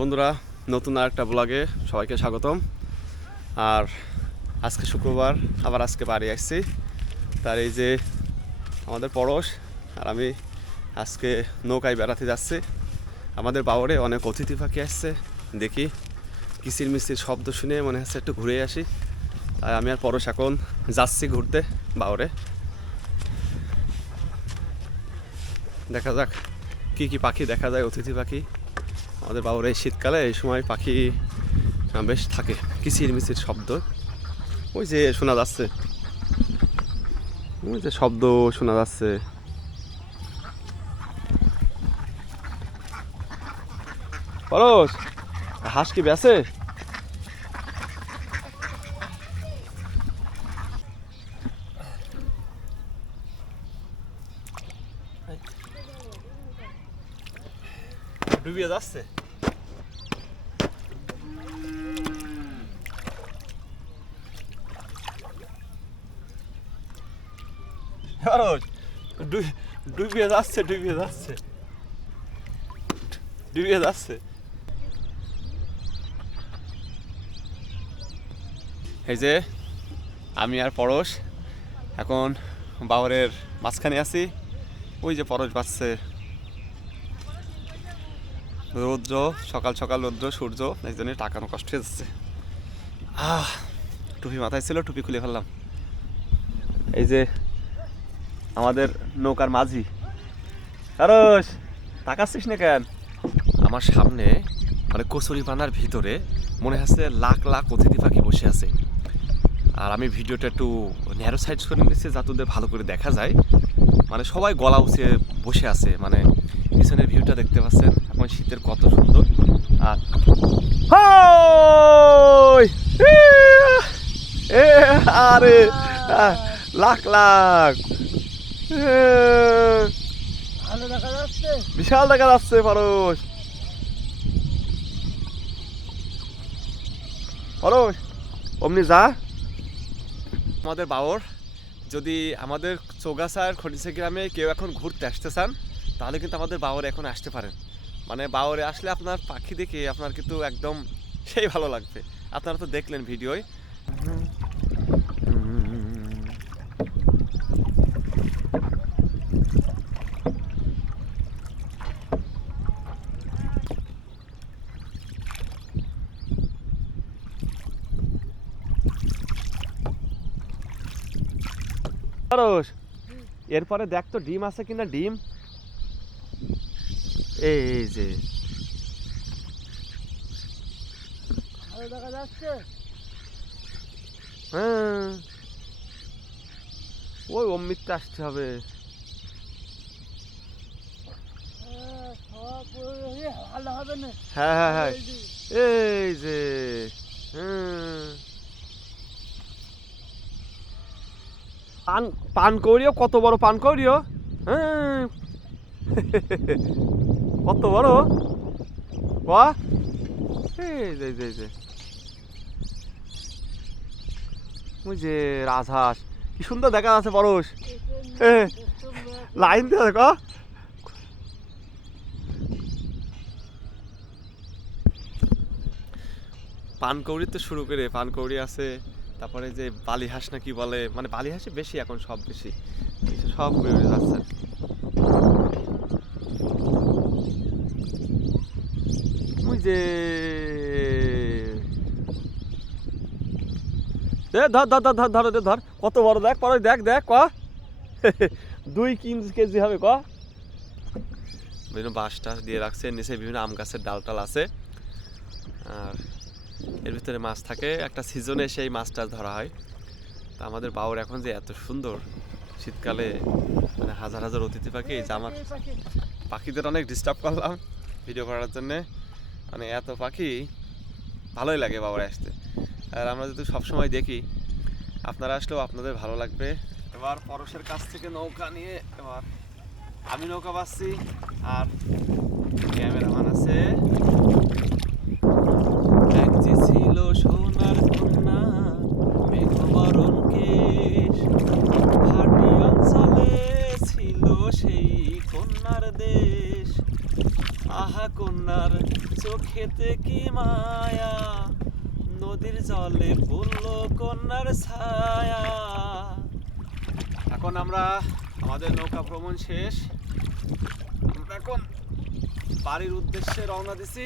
বন্ধুরা, নতুন আরেকটা ব্লগে সবাইকে স্বাগতম। আর আজকে শুক্রবার, আবার আজকে বাড়ি আসছি। তার এই যে আমাদের পড়শ আর আমি আজকে নৌকায় বেড়াতে যাচ্ছি। আমাদের বাওরে অনেক অতিথি পাখি আসছে, দেখি কিচির মিচির শব্দ শুনে মনে হচ্ছে একটু ঘুরে আসি। আর আমি আর পড়শ এখন যাচ্ছি ঘুরতে বাওরে। দেখা যাক কি কি পাখি দেখা যায়, অতিথি পাখি। আমাদের বাবুর এই শীতকালে এই সময় পাখি বেশ থাকে, কিচির মিচির শব্দ ওই যে শোনা যাচ্ছে, ওই যে শব্দ শোনা যাচ্ছে। পরশ, হাঁস কি বেছে? ডুবিয়ে যাচ্ছে। ডুবিয়ে যাচ্ছে, ডুবিয়ে যাচ্ছে, ডুবিয়ে যাচ্ছে। এই যে আমি আর পরশ এখন বাবরের মাঝখানে আছি। ওই যে পরশ বাজছে, রৌদ্র, সকাল সকাল রৌদ্র, সূর্য, এই জন্য টাকানো কষ্ট হয়ে যাচ্ছে। টুপি মাথায় ছিল, টুপি খুলে ফেললাম। এই যে আমাদের নৌকার মাঝি। পরশ, তাকাচ্ছিস না কেন? আমার সামনে মানে কচুরি পানার ভিতরে মনে হচ্ছে লাখ লাখ অতিথি পাখি বসে আছে। আর আমি ভিডিওটা একটু ন্যারো সাইড করে নিচ্ছি যাতে ওদের ভালো করে দেখা যায়। মানে সবাই গলা উঁচিয়ে বসে আছে, মানে পিছনের ভিউটা দেখতে পাচ্ছেন। এখন শীতের কত সুন্দর। আর আরে লাখ লাখ বিশাল দেখা যাচ্ছে। পরশ, পরশ অমনি যা। আমাদের বাবর, যদি আমাদের চৌগাছার খনিসা গ্রামে কেউ এখন ঘুরতে আসতে চান তাহলে কিন্তু আমাদের বাবরে এখন আসতে পারেন। মানে বাবরে আসলে আপনার পাখি দেখে আপনার কিন্তু একদম সেই ভালো লাগবে। আপনারা তো দেখলেন ভিডিওয়। এরপরে দেখ তো ডিম আছে কিনা। ডিম এই যে দেখা যাচ্ছে। হ্যাঁ, ওই অমৃতটা আসতে হবে। ভালো হবে না। হ্যাঁ হ্যাঁ হ্যাঁ, এই যে পান পান করিও, কত বড় পান করিও। হ্যাঁ, কত বড়। ওই যে রাজহাঁস কি সুন্দর দেখা যাচ্ছে। পরশ লাইন দিয়ে দেখো। পানকৌড়ি তো শুরু করে, পানকৌড়ি আছে, তারপরে যে বালি হাঁস না কি বলে, মানে বালি হাঁসে বেশি এখন, সব বেশি সব উড়ে উড়ে যাচ্ছে। ওই যে ধর ধর ধর ধর ধর ধর, কত বড় দেখ পরে, দেখ দেখ ক 2-3 কেজি হবে ক। বিভিন্ন বাঁশ টাস দিয়ে রাখছে, নিচে বিভিন্ন আম গাছের ডাল টাল আছে। আর এর ভিতরে মাছ থাকে, একটা সিজনে সেই মাছ টাছ ধরা হয়। তা আমাদের বাওর এখন যে এত সুন্দর শীতকালে, মানে হাজার হাজার অতিথি পাখি। যে আমার পাখিদের অনেক ডিস্টার্ব করলাম ভিডিও করার জন্যে, মানে এত পাখি ভালোই লাগে বাবারে আসতে। আর আমরা যদি সবসময় দেখি, আপনারা আসলেও আপনাদের ভালো লাগবে। এবার পরশের কাছ থেকে নৌকা নিয়ে এবার আমি নৌকা বাসছি, আর ক্যামেরাম্যান আছে। এক যে ছিল সোনার কন্যা, মেঘবরণ কেশ, ভাটি অঞ্চলে ছিল সেই কন্যার দেশ। আহা কন্যার চোখেতে কি মায়া, নদীর জলে পড়লো কন্যার ছায়া। এখন আমরা আমাদের নৌকা ভ্রমণ শেষ, আমরা এখন বাড়ির উদ্দেশ্যে রওনা দিছি।